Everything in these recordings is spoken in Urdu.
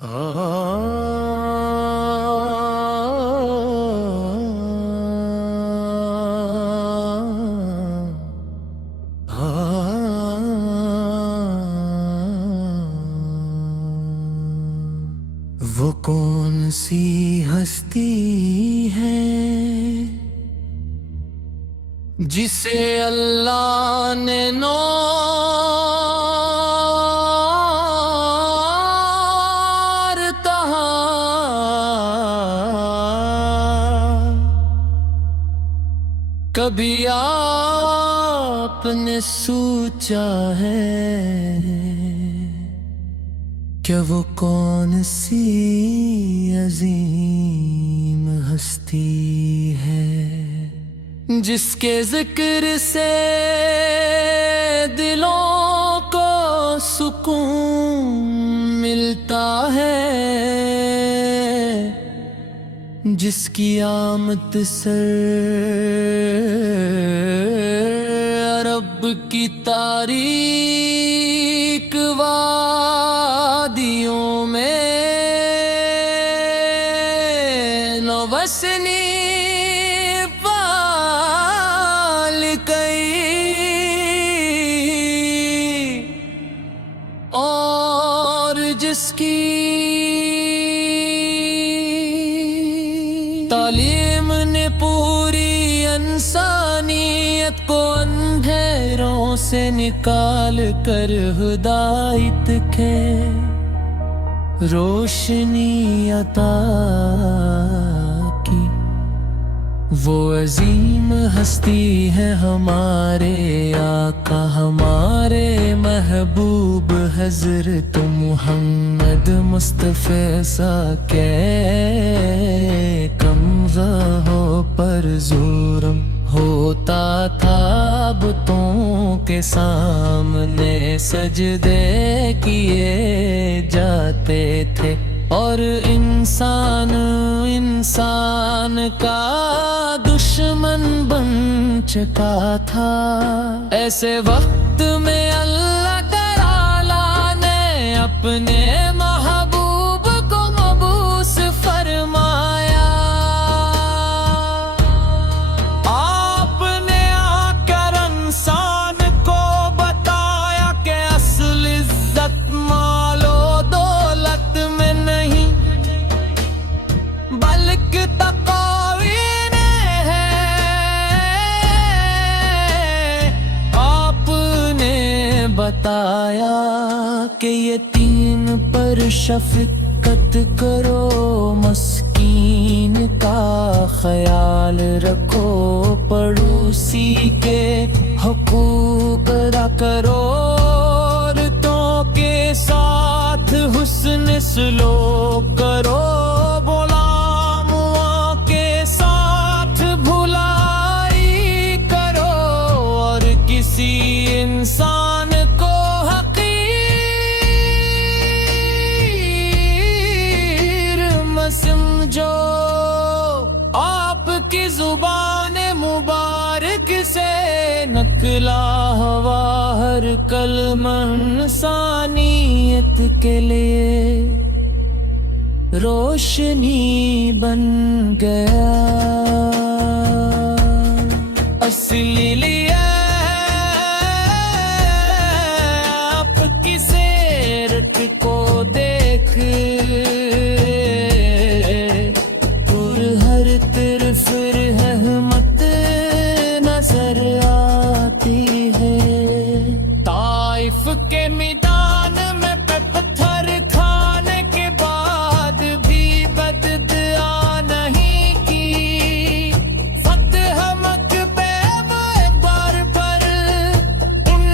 وہ کون سی ہستی ہے جسے اللہ نے نور کہا، کبھی آپ نے سوچا ہے کیا وہ کون سی عظیم ہستی ہے جس کے ذکر سے دلوں کو سکون ملتا ہے، جس کی آمد سے عرب کی تاریک وادیوں میں نوسنی پال گئی، اور جس کی تعلیم نے پوری انسانیت کو اندھیروں سے نکال کر ہدایت کے روشنی عطا کی، وہ عظیم ہستی ہے ہمارے آقا، ہمارے محبوب حضرت محمد مصطفیٰ سا کے کم راہوں پر ظلم ہوتا تھا، بتوں کے سامنے سجدے کیے جاتے تھے، اور انسان کا دشمن بن چکا تھا۔ ایسے وقت میں اللہ تعالیٰ نے اپنے محبوب کو مبعوث فرمایا، آپ نے آ کر انسان کو بتایا کہ اصل عزت مال و دولت میں نہیں بلکہ تقوی میں ہے۔ آپ نے بتایا کہ یتیم پر شفقت کرو، مسکین کا خیال رکھو، پڑوسی کے حقوق ادا کرو، عورتوں کے ساتھ حسن سلوک کرو، غلاموں کے ساتھ بھلائی کرو، اور کسی انسان کو حقیر مت سمجھو۔ آپ کی زبان مبارک سے نکلا ہوا ہر کلمہ انسانیت کے لیے روشنی بن گیا۔ اصلی لیے آپ کی سیرت کو دیکھ ہر طرف رحمت نظر آتی ہے۔ طائف کے میدان میں پتھر کھانے کے بعد بھی بددعا نہیں کی، فتح مکہ بار پر ان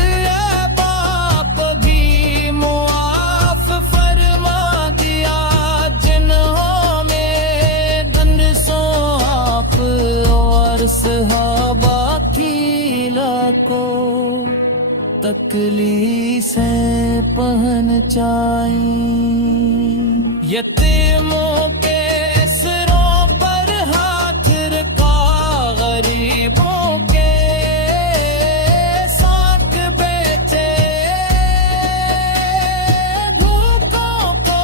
باپ بھی معاف فرما دیا، جنہوں میں آپ اور صحابہ کی لاکھوں تکلیفیں پہنچائیں، یتیموں کے سروں پر ہاتھ رکھا، غریبوں کے ساتھ بیٹھے، بھوکوں کو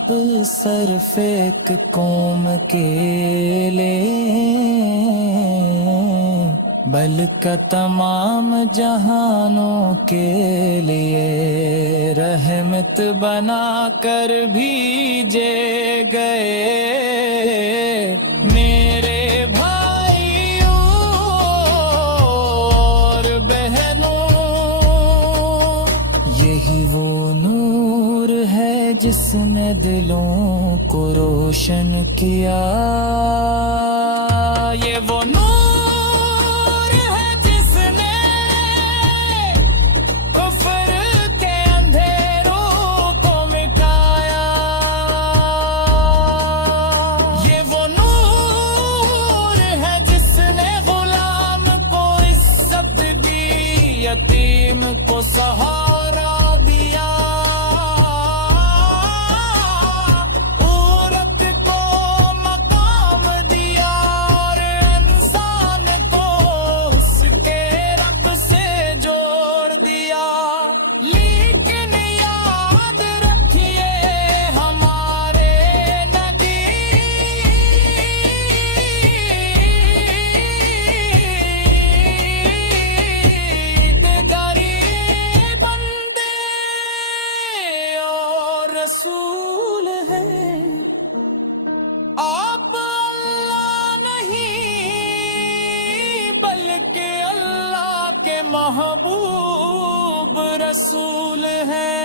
آپ صرف ایک قوم کے لیے بلکہ تمام جہانوں کے لیے رحمت بنا کر بھیجے گئے میرے بھائیوں اور بہنوں، یہی وہ نور ہے جس نے دلوں کو روشن کیا، یہ وہ نور ہے جس نے کفر کے اندھیروں کو مٹایا، یہ وہ نور ہے جس نے غلام کو عزت دی، یتیم کو سہارا دیا، عورت کو مقام دیا، اور انسان کو اس کے رب سے جوڑ دیا۔ لیکن یاد رکھیے ہمارے نبی غریب بندے اور رسول ہے، آپ اللہ نہیں بلکہ اللہ کے محبوب رسول ہیں۔